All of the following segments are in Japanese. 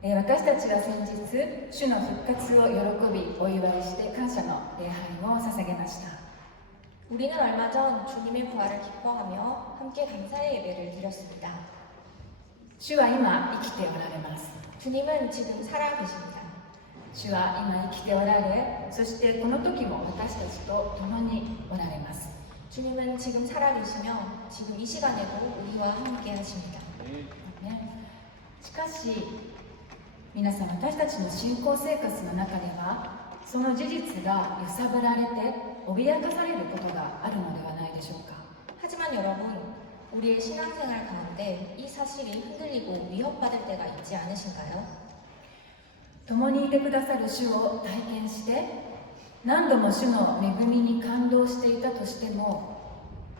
私たちは先日、主の復活を喜び、お祝いして感謝の礼拝を捧げました。 우리는 얼마 전 주님의 부활을 기뻐하며 함께 감사의 예배를 드렸습니다. 主は今生きておられます。 주님은 지금 살아계십니다. 主は今生きておられ、そしてこの時も私たちと共におられます。 주님은 지금 살아계시며 지금 이 시간에도 우리와 함께 하십니다. しかし皆さん、私たちの信仰生活の中ではその事実が揺さぶられて脅かされることがあるのではないでしょうか。 하지만 여러분, 우리의 신앙생활 가운데 이 사실이 흔들리고 위협받을 때가 있지 않으신가요? 共にいてくださる主を体験して何度も主の恵みに感動していたとしても、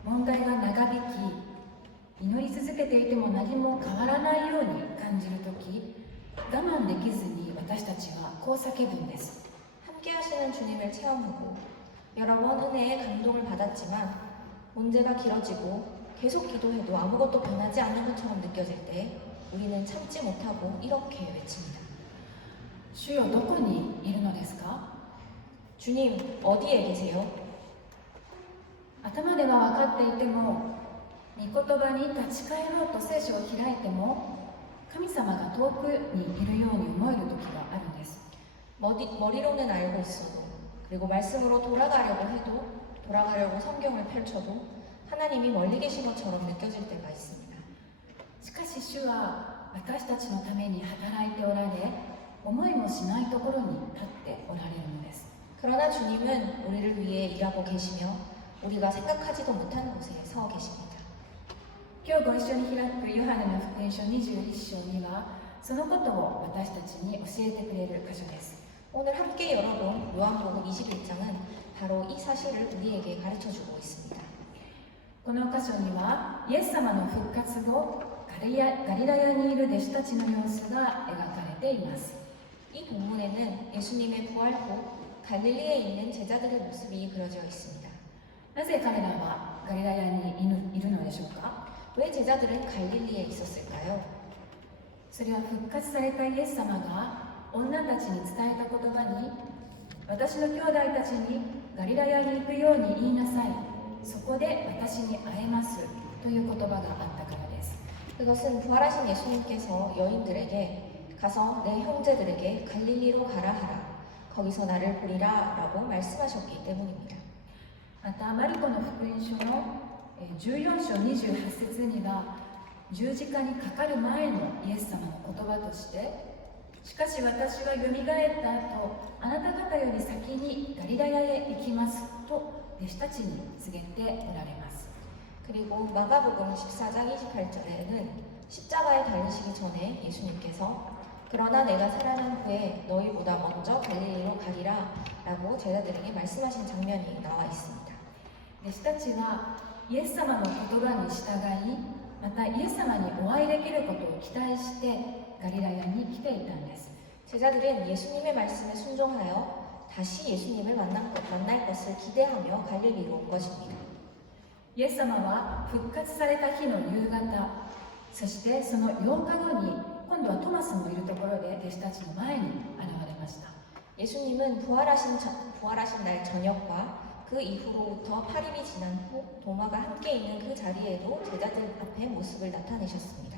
問題が長引き祈り続けていても何も変わらないように感じるとき、我慢できずに私たちはこう叫ぶんです。 함께 하시는 주님을 체험하고 여러 번 은혜의 감동을 받았지만 문제가 길어지고 계속 기도해도 아무것도 변하지 않는 것처럼 느껴질 때 우리는 참지 못하고 이렇게 외칩니다. 主よ、どこにいるのですか？ 주님, 어디에 계세요? 頭では分かっていても、御言葉に立ち返ろうと聖書を開いても神様が遠くにいるように思える時があるんです。 머리로는 알고 있어도, 그리고 말씀으로 돌아가려고 성경을 펼쳐도 하나님이 멀리 계신 것처럼 느껴질 때가 있습니다. しかし主は私たちのために働いておられ、思いもしないところに立っておられるのです。 그러나 주님은 우리를 위해 일하고 계시며 우리가 생각하지도 못한 곳에 서 계십니다. 今日ご一緒に開くヨハネの福音書21章にはそのことを私たちに教えてくれる箇所です。 오늘 함께 열어본 요한복음 21장은 바로 이 사실을 우리에게 가르쳐주고 있습니다. この箇所にはイエス様の復活後、ガリラヤにいる弟子たちの様子が描かれています。 이 본문에는 예수님의 부활 후 갈릴리에 있는 제자들의 모습이 그려져 있습니다. なぜ彼らはガリラヤにいるのでしょうか。 왜 제자들은 갈릴리에 있었을까요? それは復活されたイエス様が女たちに伝えた言葉に、私の兄弟たちにガリラヤに行くように言いなさい、そこで私に会えますという言葉があったからです。 그것은 부활하신 예수님께서 여인들에게 가서 내 형제들에게 갈릴리로 가라 하라, 거기서 나를 보리라 라고 말씀하셨기 때문입니다. またマルコの福音書の14章28節には、十字架にかかる前のイエス様の言葉として、しかし私はよみがえった後、あなた方より先にガリラヤへ行きますと弟子たちに告げておられます。 그리고 마가복음 14장 28절에는 십자가에 달리시기 전에 예수님께서 그러나 내가 살아난 후에 너희보다 먼저 갈릴리로 가리라 라고 제자들에게 말씀하신 장면이 나와 있습니다. 弟子たちはイエス様の言葉に従い、またイエス様にお会いできることを期待してガリラヤに来ていたんです。 제자들은 예수님의 말씀에 순종하여 다시 예수님을 만날 것을 기대하며 갈릴리로 온 것입니다. イエス様は復活された日の夕方、そしてその8日後に今度はトマスもいるところで弟子たちの前に現れました。 예수님은 부활하신 날 저녁과 그 이후로부터 8일이 지난 후 도마가 함께 있는 그 자리에도 제자들 앞에 모습을 나타내셨습니다.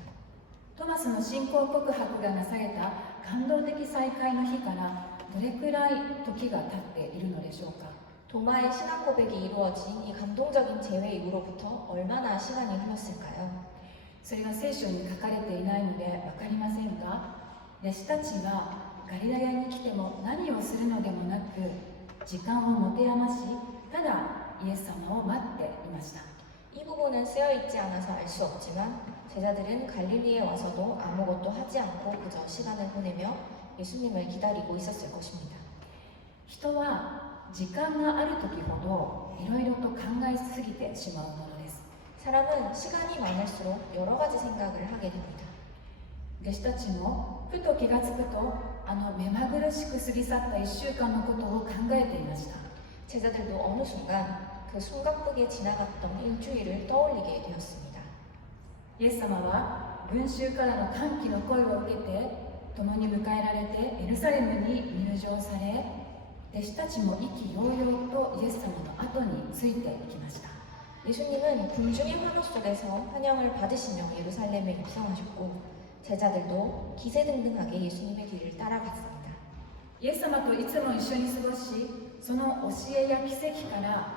トマスの信仰告白がなされた感動的再会の日からどれくらい時が経っているのでしょうか。 도마의 신앙 고백이 이루어진 이 감동적인 재회 이후로부터 얼마나 시간이 흘렀을까요? それは聖書に書かれていないので分かりませんが、弟子たちはガリラヤに来ても何をするのでもなく時間を持て余しただイエス様を待っていました。 이 부분은 쓰여있지 않아서 알 수 없지만 제자들은 갈릴리에 와서도 아무것도 하지 않고 그저 시간을 보내며 예수님을 기다리고 있었을 것입니다. 人は時間がある時ほどいろいろと考えすぎてしまうものです。 사람은 시간이 많을수록 여러 가지 생각을 하게 됩니다. 弟子たちもふと気がつくと目まぐるしく過ぎ去った1週間のことを考えていました。 제자들도 어느 순간 그 숨가쁘게 지나갔던 일주일을 떠올리게 되었습니다. イエス様は群衆からの歓喜の声を受けて共に迎えられてエルサレムに入場され、弟子たちも意気揚々とイエス様の後についていきました。 예수님은 군중의 환호 속에서 환영을 받으시며 예루살렘에 입성하셨고 제자들도 기세등등하게 예수님의 뒤를 따라갔습니다. イエス様といつも一緒に過ごし、その教えや奇跡から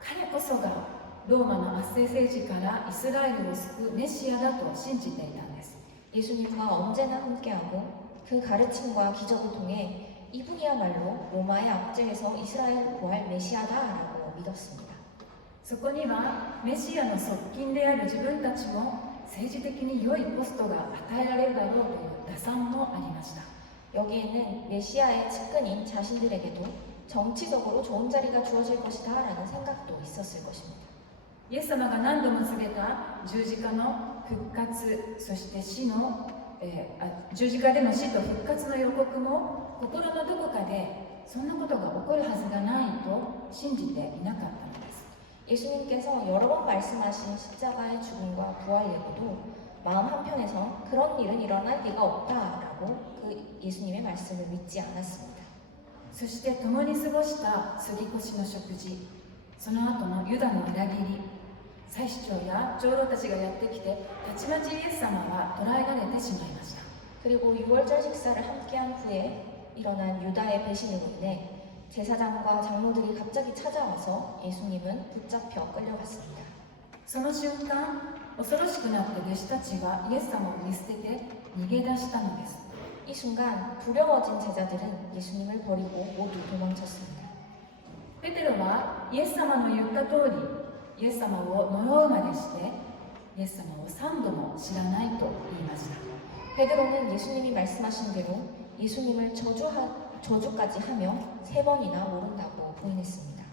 彼こそがローマの圧政政治からイスラエルを救うメシアだと信じていたんです。 예수님과 언제나 함께하고 그 가르침과 기적을 통해 이분이야말로 로마의 압제에서 이스라엘 구할 메시아다라고 믿었습니다. そこにはメシアの側近である自分たちも政治的に良いポストが与えられるだろうという打算もありました。 여기에는 메시아의 측근인 자신들에게도 정치적으로 좋은 자리가 주어질 것이다 라는 생각도 있었을 것입니다. イエス様が何度も告げた十字架の復活、そして十字架での死と復活の予告も心のどこかでそんなことが起こるはずがないと信じていなかったのです。 예수님께서 여러 번 말씀하신 십자가의 죽음과 부활 예고도 마음 한편에서 그런 일은 일어날 리가 없다라고 그 예수님의 말씀을 믿지 않았습니다. そして共に過ごした杉越の食事、その後のユダの裏切り、祭司長や長老たちがやってきてたちまちイエス様は捕らえられてしまいました。 그리고 6월절 식사를 함께한 후에 일어난 유다의 배신으로 인해 제사장과 장로들이 갑자기 찾아와서 예수님은 붙잡혀 끌려갔습니다. その瞬間、恐ろしくなって弟子たちはイエス様を見捨てて逃げ出したのです。 이 순간 두려워진 제자들은 예수님을 버리고 모두 도망쳤습니다. ペテロはイエス様の言った通り、イエス様を呪うまでしてイエス様を3度も知らないと言いました。 베드로는 예수님이 말씀하신 대로 예수님을 저주까지 하며 3번이나 모른다고 부인했습니다.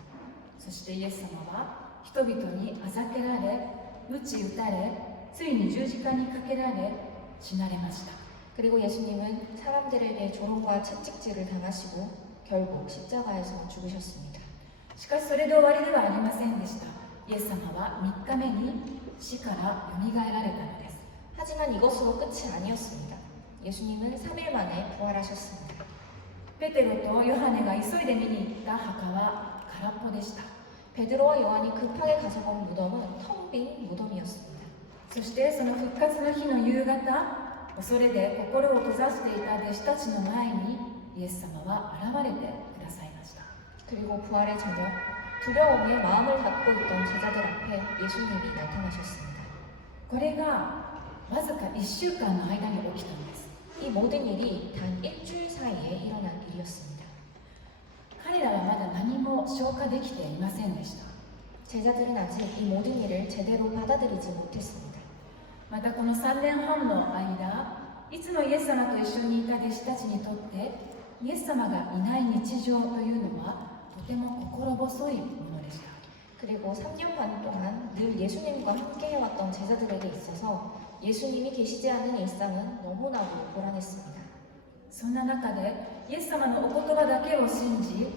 そしてイエス様は人々にあざけられ、鞭打たれ、ついに十字架にかけられ、死なれました。 그리고 예수님은 사람들에게 조롱과 채찍질을 당하시고 결국 십자가에서 죽으셨습니다. しかしそれで終わりではありませんでした。イエス様は3日目に死からよみがえられたのです。 하지만 이것으로 끝이 아니었습니다. 예수님은 3일 만에 부활하셨습니다. ペテロとヨハネが急いで見に行った墓は空っぽでした。 베드로와 요한이 급하게 가서 본 무덤은 텅 빈 무덤이었습니다. そしてその復活の日の夕方、恐れで心を閉ざしていた弟子たちの前にイエス様は現れてくださいました。 그리고 부활의 저녁, 두려움에 마음을 닫고 있던 제자들 앞에 예수님이 나타나셨습니다. これがわずか1週間の間に起きたのです。 이 모든 일이 단 일주일 사이에 일어난 일이었습니다. 彼らはまだ何も消化できていませんでした。 제자들은 아직 이 모든 일을 제대로 받아들이지 못했습니다. またこの3年半の間、いつもイエス様と一緒にいた弟子たちにとってイエス様がいない日常というのはとても心細いものでした。 그리고 3년 반 동안 늘 예수님과 함께 해왔던 제자들에게 있어서 예수님이 계시지 않은 일상은 너무나도 불안했습니다. そんな中でイエス様のお言葉だけを信じ、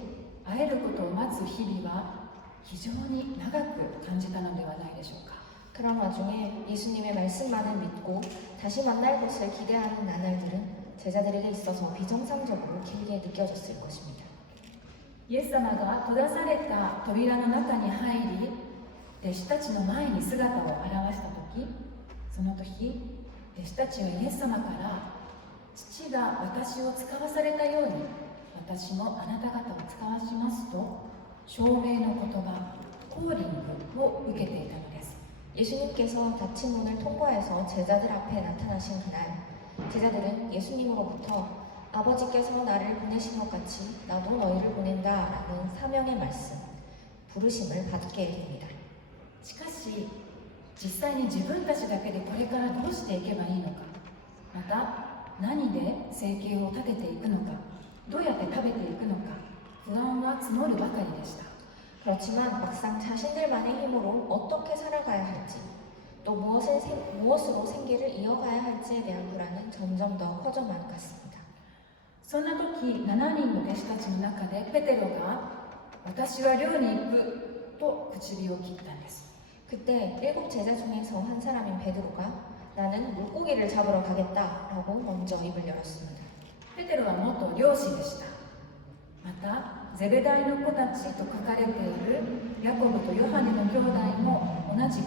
会えることを待つ日々は非常に長く感じたのではないでしょうか。 그런 와중에 예수님의 말씀만을 믿고 다시 만날 것을 기대하는 나날들은 제자들에게 있어서 비정상적으로 길게 느껴졌을 것입니다. イエス様が閉ざされた扉の中に入り、弟子たちの前に姿を現した時、その時、弟子たちはイエス様から父が私を使わされたように私もあなた方を使わしますと証明の言葉、コーリングを受けていたのです。 예수님께서 닫힌 문을 통과해서 제자들 앞에 나타나신 그날 제자들은 예수님으로부터 아버지께서 나를 보내신 것 같이 나도 너희를 보낸다라는 사명의 말씀, 부르심을 받게 됩니다. しかし実際に自分たちだけでこれからどうしていけばいいのか、また何で生計を立てていくのか、どうやって食べていくのか、不安は募るばかりでした。 그렇지만 막상 자신들만의 힘으로 어떻게 살아가야 할지 또 무엇으로 생계를 이어가야 할지에 대한 불안은 점점 더 커져만 갔습니다. そんな時、7人の弟子たちの中でペテロが私は漁に行くと口火を切ったんです。 그때 7 제자 중에서 한 사람인 베드로가 나는 물고기를 잡으러 가겠다라고 먼저 입을 열었습니다. ペテロは元漁師でした。またゼベダイの子たちと書かれているヤコブとヨハネの兄弟も同じく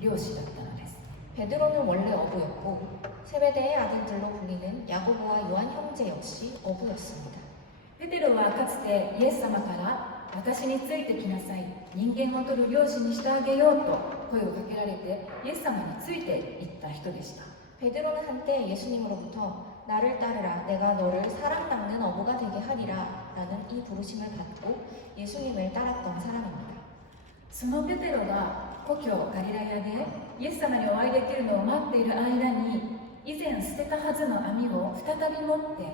漁師だったのです。 베드로는 원래 어부였고 세베대의 아들들로 불리는 야고보와 요한 형제 역시 어부였습니다. ペテロはかつてイエス様から私についてきなさい、人間を取る漁師にしてあげようと声をかけられてイエス様についていった人でした。 베드로는 한때 예수님으로부터 나를 따르라 내가 너를 사람 낚는 어부가 되게 하리라 라는 이 부르심을 받고 예수님을 따랐던 사람입니다. そのペテロが故郷ガリラヤでイエス様にお会いできるのを待っている間に、以前捨てたはずの網を再び持って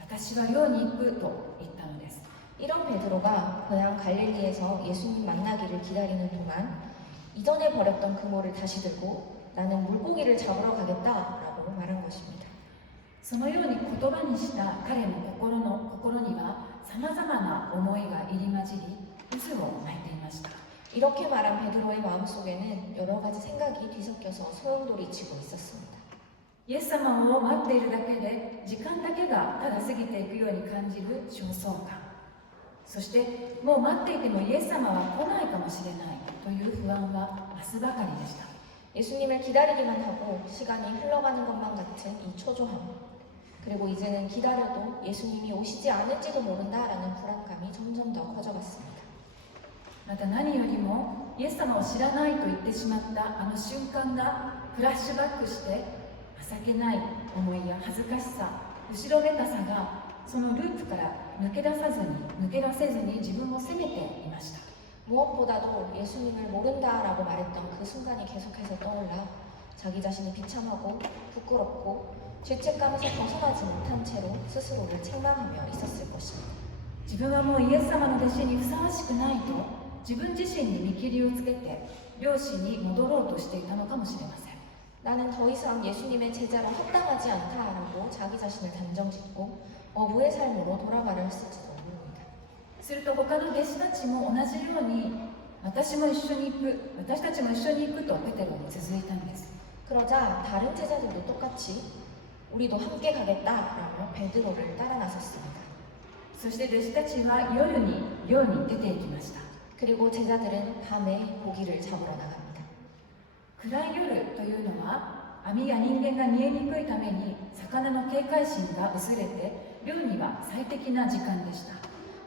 私は漁に行くと言ったのです。 이런 베드로가 고향 갈릴리에서 예수님 만나기를 기다리는 동안 이전에 버렸던 그물을 다시 들고 나는 물고기를 잡으러 가겠다라고 말한 것입니다. そのように言葉にした彼の心にはさまざまな思いが入り混じり渦を巻いていました。 이렇게 말한 베드로의 마음속에는 여러 가지 생각이 뒤섞여서 소용돌이 치고 있었습니다. イエス様を待っているだけで時間だけがただ過ぎていくように感じる焦燥感、そしてもう待っていてもイエス様は来ないかもしれないという不安は増すばかりでした。 예수님을 기다리기만 하고 시간이 흘러가는 것만 같은 이 초조함, 그리고 이제는 기다려도 예수님이 오시지 않을지도 모른다라는 불안감이 점점 더 커져갔습니다. また何よりもイエス様を知らないと言ってしまったあの瞬間がフラッシュバックして情けない思いや恥ずかしさ、後ろめたさがそのループから抜け出せずに自分を責めていました。 무엇보다도 예수님을 모른다라고 말했던 그 순간이 계속해서 떠올라 자기 자신이 비참하고 부끄럽고 죄책감에서 벗어나지 못한 채로 스스로를 책망하며 있었을 것입니다. 自分はもうイエス様の弟子にふさわしくないと自分自身に見切りをつけて漁師に戻ろうとしていたのかもしれません。 나는 더 이상 예수님의 제자로 합당하지 않다라고 자기 자신을 단정짓고 어부의 삶으로 돌아가려 했을지도 모릅니다. すると他の弟子たちも同じように私たちも一緒に行くとペテロに続いたんです。 그러자 다른 제자들도 똑같이 우리도 함께 가겠다라며 베드로를 따라 나섰습니다. そして弟子たちは夜に漁に出て行きました。 그리고 제자들은 밤에 고기를 잡으러 나갑니다. 暗い夜というのは網や人間が見えにくいために魚の警戒心が薄れて漁には最適な時間でした。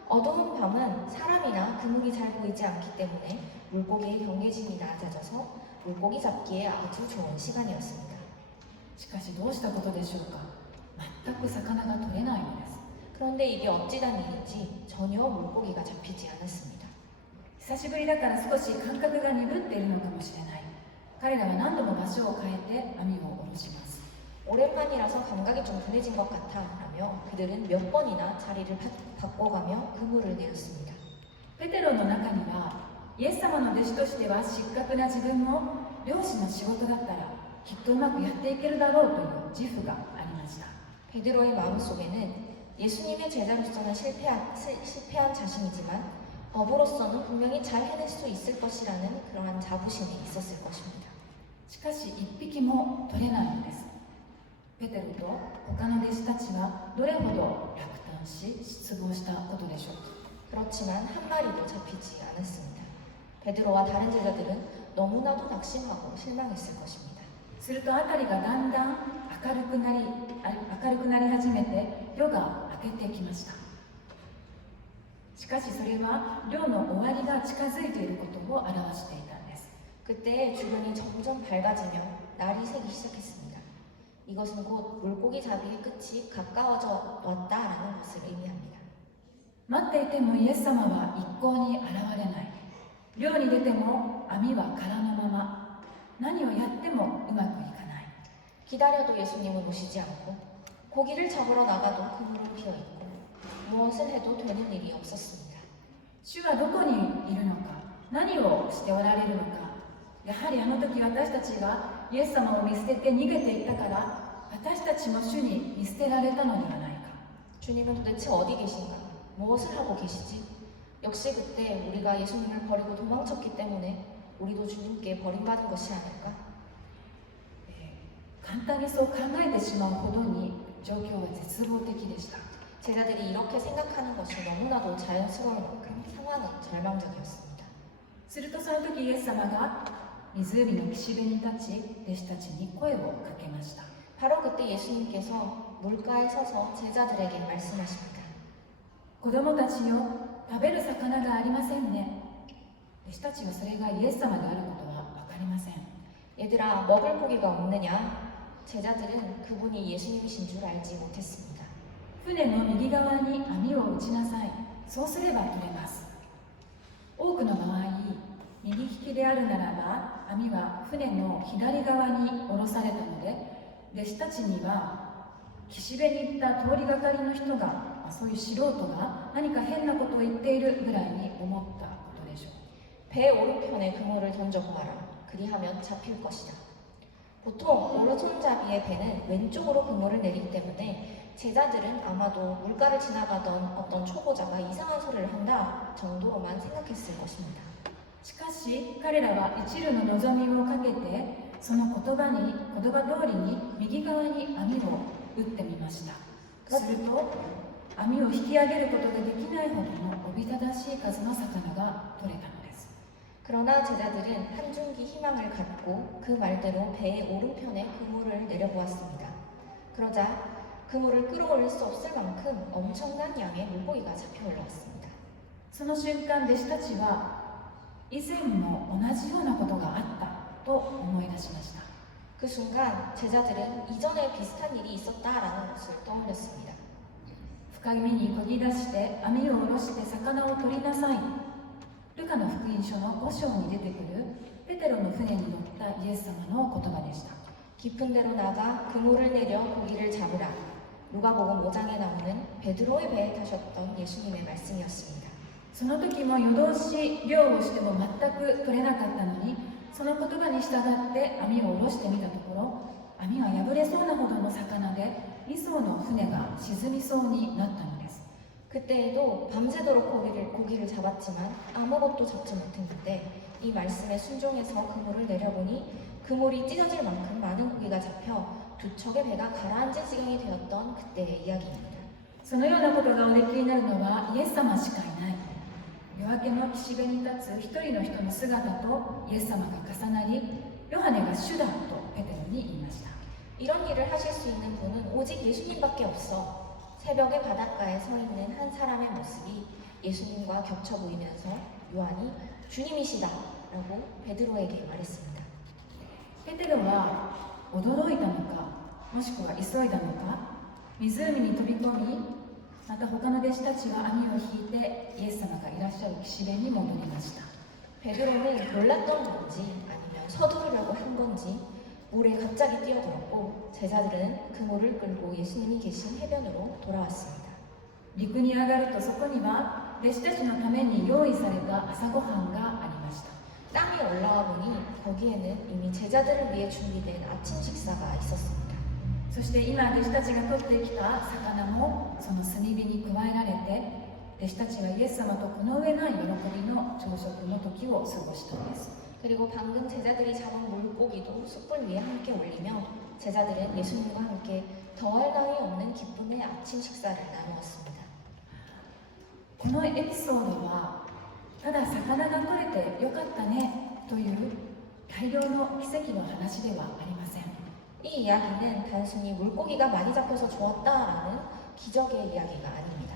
어두운 밤은 사람이나 그물이 잘 보이지 않기 때문에 물고기의 경계심이 낮아져서 물고기 잡기에 아주 좋은 시간이었습니다. しかしどうしたことでしょうか。全く魚が取れないのです。 그런데 이게 어찌된 일인지 전혀 물고기가 잡히지 않았습니다. 久しぶりだから少し感覚が鈍っているのかもしれない。彼らは何度も場所を変えて網を下ろします。 오랜만이라서 감각이 좀 둔해진 것 같아 라며 그들은 몇 번이나 자리를 바꿔가며 그물을 내렸습니다. ペテロの中にはイエス様の弟子としては失格な自分も漁師の仕事だったらきっとうまくやっていけるだろうという自負がありました。 베드로의 마음속에는 예수님의 제자로서는 실패한 자신이지만 어부로서는 분명히 잘 해낼 수 있을 것이라는 그러한 자부심이 있었을 것입니다. しかし一匹も取れないのです。ペテロと他の弟子たちはどれほど落胆し失望したことでしょうか。 그렇지만 한 마리도 잡히지 않았습니다. 베드로와 다른 제자들은 너무나도 낙심하고 실망했을 것입니다. すると辺りがだんだん明るくなり始めて夜が明けてきました。しかしそれは漁の終わりが近づいていることを表していたんです。 그때 주변이 점점 밝아지며 날이 새기 시작했습니다. 이것은 곧 물고기 잡이의 끝이 가까워져 왔다라는 것을 의미합니다. 待っていてもイエス様は一向に現れない。漁に出ても網は空のまま。何をやってもうまくいかない。 기다려도 예수님은 오시지 않고 고기를 잡으러 나가도 그물은 비어있고 무엇을 해도 되는 일이 없었습니다. 主はどこにいるのか、何をしておられるのか。やはりあの時私たちがイエス様を見捨てて逃げていったから私たちも主に見捨てられたのではないか。 주님은 도대체 어디 계신가? 무엇을 하고 계시지? 역시 그때 우리가 예수님을 버리고 도망쳤기 때문에 우리도 주님께 버림받은 것이 아닐까? 簡単にそう考えてしまうほどに状況は絶望的でした。 제자들이 이렇게 생각하는 것이 너무나도 자연스러울 만큼 상황은 절망적이었습니다. するとその時イエス様が湖の岸辺に立ち弟子たちに声をかけました。 바로 그때 예수님께서 물가에 서서 제자들에게 말씀하십니다. 子供たちよ、食べる魚がありませんね。弟子たちはそれがイエス様であることは分かりません。 얘들아, 먹을 고기가 없느냐? 제자들은 그분이 예수님이신 줄 알지 못했습니다. 船の右側に網を打ちなさい。そうすれば取れます。多くの場合、右利きであるならば網は船の左側に下ろされたので、弟子たちには岸辺に行った通りがかりの人が、そういう素人が何か変なことを言っているぐらいに思ったことでしょう。 배 오른편에 그물을 던져보아라. 그리하면 잡힐 것이다. 보통 오른손잡이의 배는 왼쪽으로 그물을 내리기 때문에 제자들은 아마도 물가를 지나가던 어떤 초보자가 이상한 소리를 한다 정도로만 생각했을 것입니다. しかし彼らは一縷の望みをかけて、その言葉通りに右側に網を打ってみました。すると網を引き上げることができないほどのおびただしい数の魚が取れたのです。 그러나 제자들은 한 줄기 희망을 갖고 그 말대로 배의 오른편에 그물을 내려보았습니다. 그러자 그물을 끌어올릴 수 없을 만큼 엄청난 양의 물고기가 잡혀 올라왔습니다. その瞬間弟子たちは以前も同じようなことがあったと思い出しました。 그 순간 제자들은 이전에 비슷한 일이 있었다라는 것을 떠올렸습니다. 深みに漕ぎ出して網を下ろして魚を取りなさい。ルカの福音書の5章に出てくるペテロの船に乗ったイエス様の言葉でした。 깊은 데로 나가 그물을 내려 고기를 잡으라. 누가복음 5장에 나오는 베드로의 배에 타셨던 예수님의 말씀이었습니다. その時も夜通し漁をしても全く取れなかったのに、その言葉に従って網を下ろしてみたところ、網が破れそうなほどの魚で2艘の船が沈みそうになったのです。 그때에도 밤새도록 고기를 잡았지만 아무것도 잡지 못했는데 이 말씀에 순종해서 그물을 내려보니 그물이 찢어질 만큼 많은 고기가 잡혀 두 척의 배가 가라앉을 지경이 되었던 그때의 이야기입니다. そのようなことがおできになるのはイエス様しかいない。夜明けの岸辺に立つ一人の人の姿とイエス様が重なり、ヨハネが主だとペテロに言いました。 이런 일을 하실 수 있는 분은 오직 예수님밖에 없어. 새벽의 바닷가에 서 있는 한 사람의 모습이 예수님과 겹쳐 보이면서 요한이 주님이시다 라고 베드로에게 말했습니다. ペテロは驚いたのか、もしくは急いだのか、湖に飛び込み、また他の弟子たちは網を引いてイエス様がいらっしゃる岸辺に戻りました。 베드로는 놀랐던 건지 아니면 서두르려고 한 건지 물에 갑자기 뛰어들었고 제자들은 그물을 끌고 예수님이 계신 해변으로 돌아왔습니다. 陸に上がるとそこには弟子たちのために用意された朝ごはんがありました。 땅에 올라와 보니 거기에는 이미 제자들을 위해 준비된 아침 식사가 있었습니다. そして今弟子たちが取ってきた魚もその炭火に加えられて、弟子たちはイエス様とこの上ない喜びの朝食の時を過ごしたのです。 그리고 방금 제자들이 잡은 물고기도 숯불 위에 함께 올리며 제자들은 예수님과 함께 더할 나위 없는 기쁨의 아침 식사를 나누었습니다. このエピソードはただ魚が取れてよかったねという大量の奇跡の話ではありません。 이 이야기는 단순히 물고기가 많이 잡혀서 좋았다라는 기적의 이야기가 아닙니다.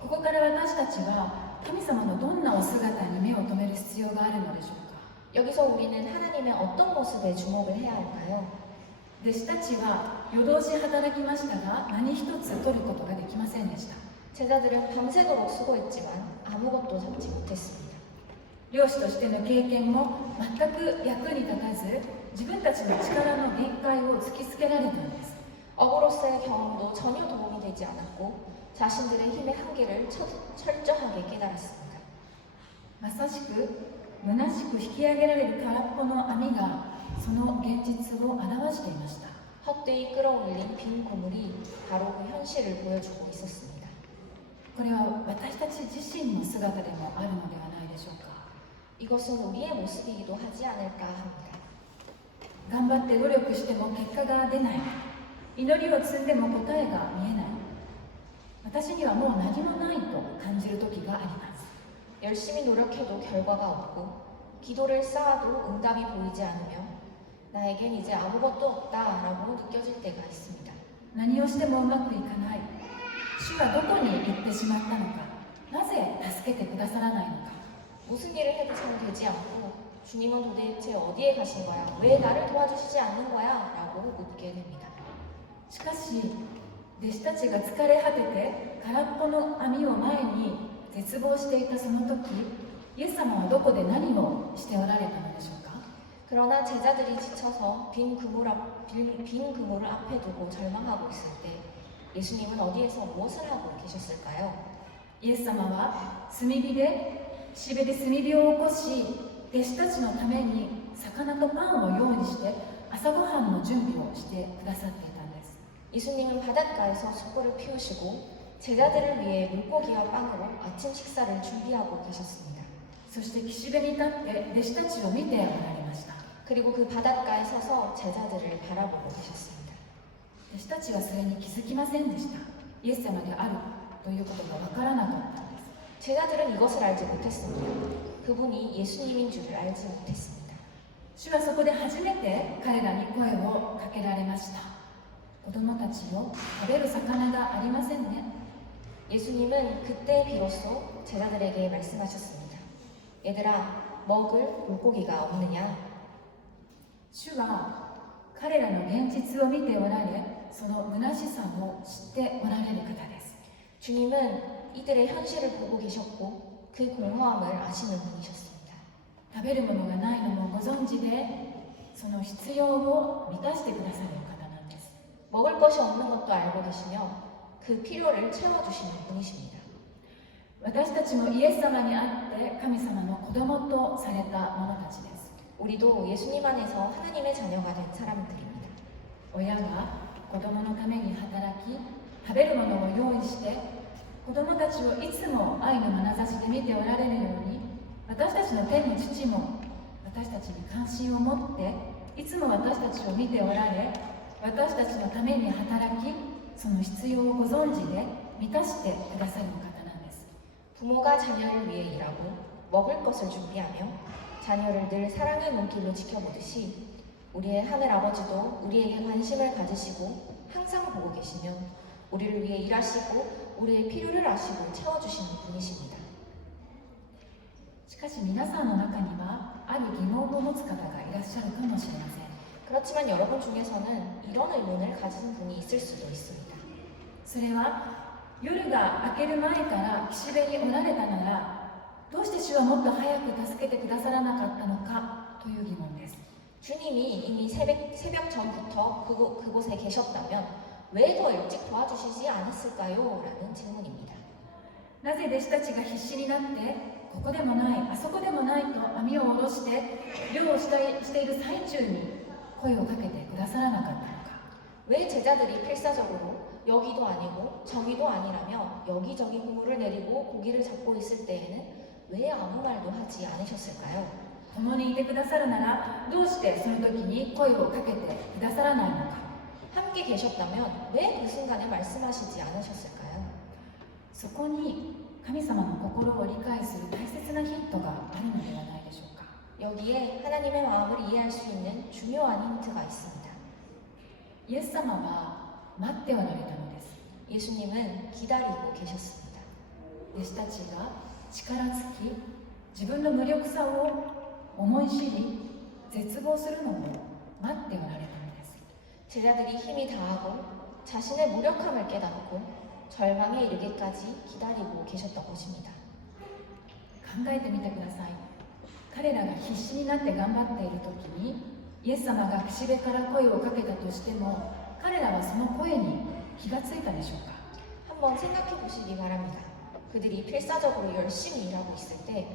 ここから私たちは神様のどんなお姿に目を留める必要があるのでしょうか。 여기서 우리는 하나님의 어떤 모습에 주목을 해야 할까요? 弟子たちは夜通し働きましたが何一つ取ることができませんでした。 제자들은 밤새도록 수고했지만 아무것도 잡지 못했습니다. 漁師としての経験も全く役に立たず、自分たちの力の限界を突きつけられたのです。 어부로서의 경험도 전혀 도움이 되지 않았고 자신들의 힘의 한계를 철저하게 깨달았습니다. まさしく虚しく引き上げられる空っぽの網がその現実を表していました。 헛되이 끌어올린 빈 고물이 바로 그 현실을 보여주고 있었습니다. これは私たち自身の姿でもあるのではないでしょうか。 이것은 우리의 모습이기도 하지 않을까 합니다. 頑張って努力しても結果が出ない。祈りを積んでも答えが見えない。私にはもう何もないと感じる時があります。 열심히 노력해도 결과가 없고 기도를 쌓아도 응답이 보이지 않으며 나에겐 이제 아무것도 없다라고 느껴질 때가 있습니다. 何をしてもうまくいかない。主はどこに行ってしまったのか。なぜ助けてくださらないのか。 무슨 일을 해도 잘 되지 않고 주님은 도대체 어디에 가신 거야? 왜 나를 도와주시지 않는 거야? 라고 묻게 됩니다. しかし弟子たちが疲れ果てて空っぽの網を前に絶望していたその時、イエス様はどこで何をしておられたのでしょうか。 그러나 제자들이 지쳐서 빈 그물 앞에 두고 절망하고 있을 때 예수님은 어디에서 무엇을 하고 계셨을까요? イエス様は炭火で岸辺で炭火を起こし、弟子たちのために魚とパンを用意して朝ごはんの準備をしてくださっていたんです。 예수님은 바닷가에서 숯불을 피우시고 제자들을 위해 물고기와 빵으로 아침 식사를 준비하고 계셨습니다. そして岸辺に立って弟子たちを見ておられました。 그리고 그 바닷가에 서서 제자들을 바라보고 계셨습니다. 弟子たちはそれに気づきませんでした。イエス様であるということがわからなかったんです。 제자들은 이것을 알지 못했습니다. 그분이 예수님인 줄을 알지 못했습니다. 主はそこで初めて彼らに声をかけられました。子供たちよ、食べる魚がありませんね。 예수님은 그때 비로소 제자들에게 말씀하셨습니다. 얘들아, 먹을 물고기가 없느냐? 主は彼らの現実を見ておられ、その虚しさを知っておられる方です。 주님은 이들의 현실을 보고 계셨고 그 공허함을 아시는 분이셨습니다. 食べるものがないのもご存知で、その必要を満たしてくださる方なんです。 먹을 것이 없는 것도 알고 계시며 그 필요를 채워주시는 분이십니다. 私たちもイエス様にあって神様の子供とされた者たちです。 우리도 예수님 안에서 하나님의 자녀가 된 사람들입니다. 親が子供のために働き、食べるものを用意して、子供たちをいつも愛の眼差しで見ておられるように、私たちの天の父も私たちに関心を持って、いつも私たちを見ておられ、私たちのために働き、その必要をご存知で満たしてくださる方なんです。 부모가 자녀를 위해 일하고 먹을 것을 준비하며 자녀를 늘 사랑의 눈길로 지켜보듯이 우리의 하늘 아버지도 우리에게 관심을 가지시고 항상 보고 계시며 우리를 위해 일하시고 우리의 필요를 아시고 채워주시는 분이십니다. しかし皆さんの中にはある疑問を持つ方がいらっしゃるかもしれません。 그렇지만 여러분 중에서는 이런 의문을 가진 분이 있을 수도 있습니다. それは夜が明ける前から岸辺におられたなら、どうして主はもっと早く助けてくださらなかったのかという疑問です。 주님이 이미 새벽 전부터 그곳에 계셨다면 왜 더 일찍 도와주시지 않았을까요? 라는 질문입니다. なぜ弟子たちが必死になってここでもないあそこでもないと網を下ろして漁をしている最中に声をかけてくださらなかったのか。 왜 제자들이 필사적으로 여기도 아니고 저기도 아니라며 여기저기 그물을 내리고 고기를 잡고 있을 때에는 왜 아무 말도 하지 않으셨을까요? 共にいてくださるならどうしてその時に声をかけてくださらないのか。 함께 계셨다면 왜 그 순간에 말씀하시지 않으셨을까요? そこに神様の心を理解する大切なヒントがあるのではないでしょうか。 여기에 하나님의 마음을 이해할 수 있는 중요한 힌트가 있습니다. イエス様は待っておられたのです。 예수님은 기다리고 계셨습니다. 弟子たちが力尽き、自分の無力さを思い知り、絶望するのを待っておられたのです。 제자들이 힘이 다하고 자신의 무력함을 깨닫고 절망에 이르기까지 기다리고 계셨던 것입니다. 考えてみてください。彼らが必死になって頑張っている時に、イエス様が岸辺から声をかけたとしても、彼らはその声に気がついたでしょうか。 한번 생각해 보시기 바랍니다. 그들이 필사적으로 열심히 일하고 있을 때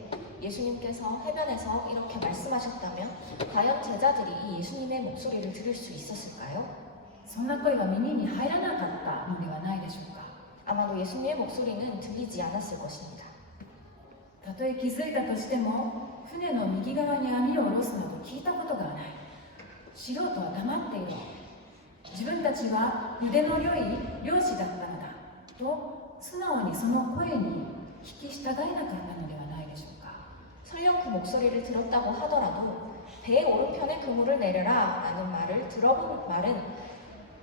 예수님께서 해변에서 이렇게 말씀하셨다면 과연 제자들이 예수님의 목소리를 들을 수 있었을까요? そんな声は耳に入らなかったのではないでしょうか。 아마도 예수님의 목소리는 들리지 않았을 것입니다. たとえ気づいたとしても、船の右側に網を下ろすなど聞いたことがない。素人は黙っていろ。自分たちは腕の良い漁師だったのだと素直にその声に聞き従えなかったのではないでしょうか。 설령 그 목소리를 들었다고 하더라도 배 오른편에 그물을 내려라 라는 말을 들어본 말은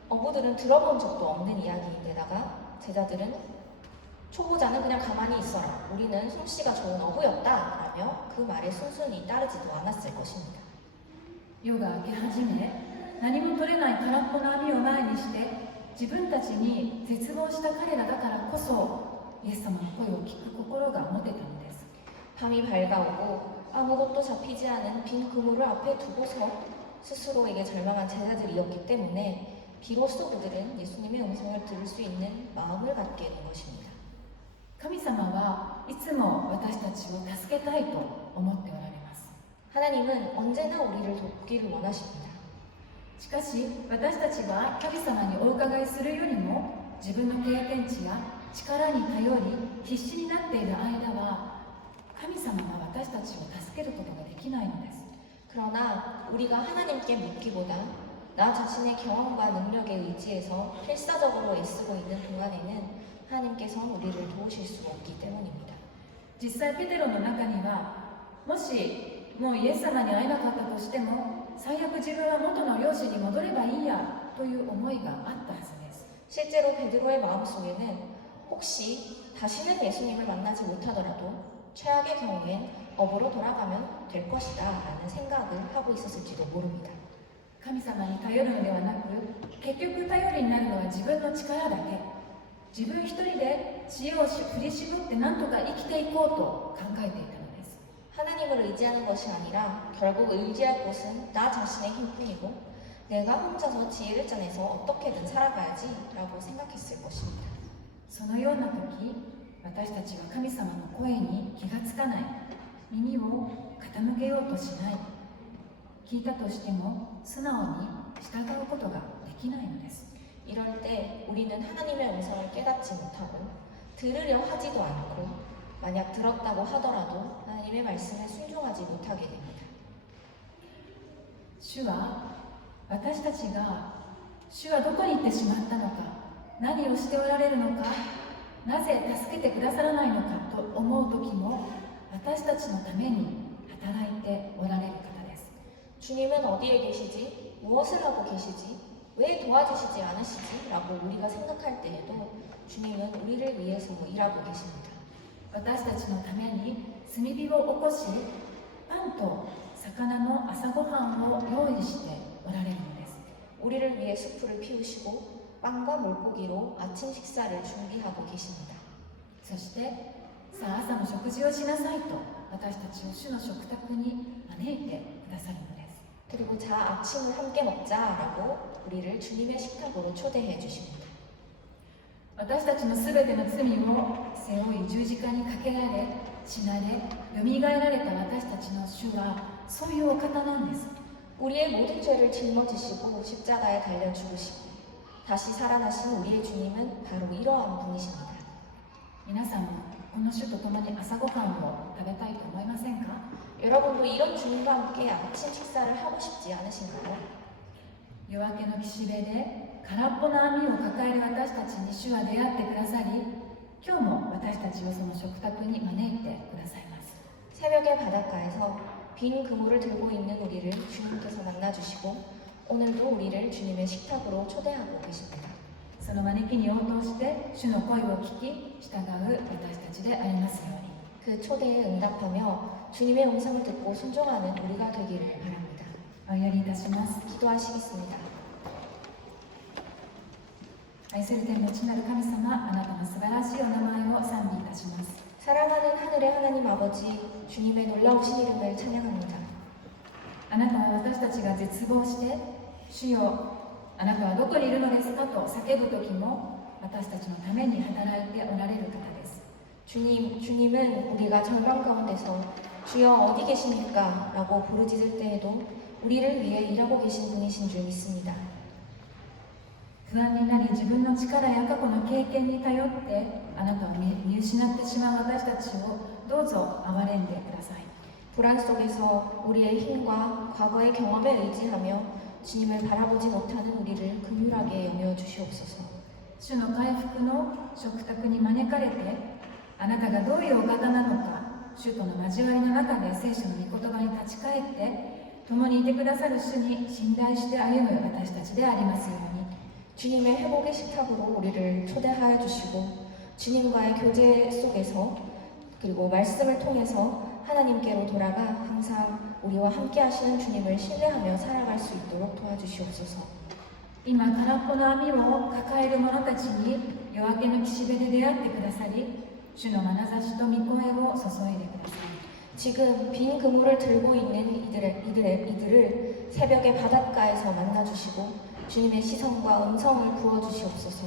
어부들은 들어본 적도 없는 이야기인데다가 제자들은 초보자는 그냥 가만히 있어라. 우리는 솜씨가 좋은 어부였다 라며 그 말에 순순히 따르지도 않았을 것입니다. 夜が明け始め、何も取れない空っぽの網を前にして自分たちに絶望した彼らだからこそイエス様の声を聞く心が持てたのです。 밤이 밝아오고 아무것도 잡히지 않은 빈 그물을 앞에 두고서 스스로에게 절망한 제자들이었기 때문에 비로소 그들은 예수님의 음성을 들을 수 있는 마음을 갖게 된 것입니다. 神様はいつも私たちを助けたいと思っておられます。 하나님은 언제나 우리를 돕기를 원하십니다. しかし私たちは神様にお伺いするよりも自分の経験値や力に頼り必死になっている間は神様が私たちを助けることができないのです。 그러나 우리가 하나님께 묻기보다 나 자신의 경험과 능력에 의지해서 필사적으로 애쓰고 있는 동안에는 하나님께서는 우리를 도우실 수 없기 때문입니다. 実際ペテロの中にはもしもうイエス様に会えなかったとしても最悪自分は元の漁師に戻ればいいやという思いがあったはずです。 실제로 베드로의 마음속에는 혹시 다시는 예수님을 만나지 못하더라도 최악의 경우엔 어부로 돌아가면 될 것이다 라는 생각을 하고 있었을지도 모릅니다. 神様に頼るのではなく結局頼りになるのは自分の力だけ。自分一人で知恵を振り絞って何とか生きていこうと考えていたのです。 하나님을 의지하는 것이 아니라 결국 의지할 곳은 나 자신의 힘뿐이고 내가 혼자서 지혜를 짜내서 어떻게든 살아가야지 라고 생각했을 것입니다. そのような時私たちは神様の声に気がつかない、耳を傾けようとしない、聞いたとしても素直に従うことができないのです。 이럴 때 우리는 하나님의 음성을 깨닫지 못하고 들으려 하지도 않고 만약 들었다고 하더라도 하나님의 말씀에 순종하지 못하게 됩니다. 主は私たちが主はどこに行ってしまったのか、何をしておられるのか、なぜ助けてくださらないのかと思う時も私たちのために働いておられる方です。 주님은 어디에 계시지? 무엇을 하고 계시지? 왜 도와주시지 않으시지? 라고 우리가 생각할 때에도 주님은 우리를 위해서 일하고 계십니다. 私たちのために炭火を起こし、パンと魚の朝ごはんを用意しておられるのです。 우리를 위해 숲을 피우시고 빵과 물고기로 아침 식사를 준비하고 계십니다. そしてさあ朝の食事をしなさいと私たちを主の食卓に招いてくださるのです。 그리고 자 아침을 함께 먹자라고 우리를 주님의 식탁으로 초대해 주십니다. 私たちのすべての罪を背負い十字架にかけられ死なれよみがえられた私たちの主はそういうお方なんです。 우리의 모든 죄를 짊어지시고 십자가에 달려 죽으시고 다시 살아나신 우리의 주님은 바로 이러한 분이십니다. 皆さんもこの主と共に朝ごはんを食べたいと思いませんか？ 여러분도 이런 주님과 함께 아침 식사를 하고 싶지 않으신가요? 夜明けの岸辺で空っぽの網を抱える私たちに主は出会ってくださり、今日も私たちをその食卓に招いてくださいます。 새벽의 바닷가에서 빈 그물을 들고 있는 우리를 주님께서 만나주시고 오늘도 우리를 주님의 식탁으로 초대하고 계십니다. その招きに応答して主の声を聞き従う私たちでありますように。 그 초대에 응답하며 주님의 음성을 듣고 순종하는 우리가 되기를 바랍니다. お祈りいたします。 기도하시겠습니다. 愛する天の地なる神様、あなたの素晴らしいお名前を賛美いたします。 사랑하는 하늘의 하나님 아버지, 주님의 놀라우신 이름을 찬양합니다. あなたは私たちが絶望して主よあなたはどこにいるのですかと叫ぶ時も私たちのために働いておられる方です。 주님은 우리가 절망 가운데서 주여 어디 계십니까? 라고 부르짖을 때에도 우리를 위해 일하고 계신 분이신 줄 믿습니다. 不安になり自分の力や過去の経験に頼ってあなたを見失ってしまう私たちをどうぞ憐れんでください。 불안 속에서 우리의 힘과 과거의 경험에 의지하며 주님을 바라보지 못하는 우리를 긍휼하게 여겨 주시옵소서. 主の回復の食卓に招かれて、あなたがどういうお方なのか、主との交わりの中で聖書の御言葉に立ち返って、共にいてくださる主に信頼して歩む私たちでありますように。 주님의 회복의 식탁으로 우리를 초대하여 주시고 주님과의 교제 속에서 그리고 말씀을 통해서 하나님께로 돌아가 항상 우리와 함께 하시는 주님을 신뢰하며 살아갈 수 있도록 도와주시옵소서. 今空っぽの網を抱える者たちに夜明けの岸辺で出会ってくださり、主の眼差しと御声を注いでください。 지금 빈 그물을 들고 있는 이들을 새벽의 바닷가에서 만나주시고 주님의 시선과 음성을 부어주시옵소서.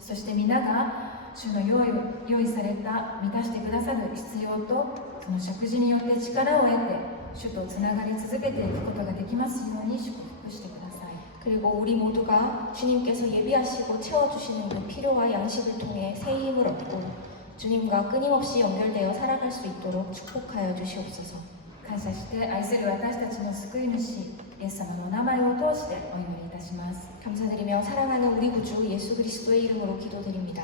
そして皆が主の用意された満たしてくださる必要とその食事によって力を得て主とつながり続けていくことができますように祝福してください。 그리고 우리 모두가 주님께서 예비하시고 채워주시는 그 필요와 양식을 통해 새 힘을 얻고 주님과 끊임없이 연결되어 살아갈 수 있도록 축복하여 주시옵소서. 感謝して愛する私たちの救い主イエス様のお名前を通してお祈りいたします。 감사드리며 사랑하는 우리 구주 예수 그리스도의 이름으로 기도드립니다.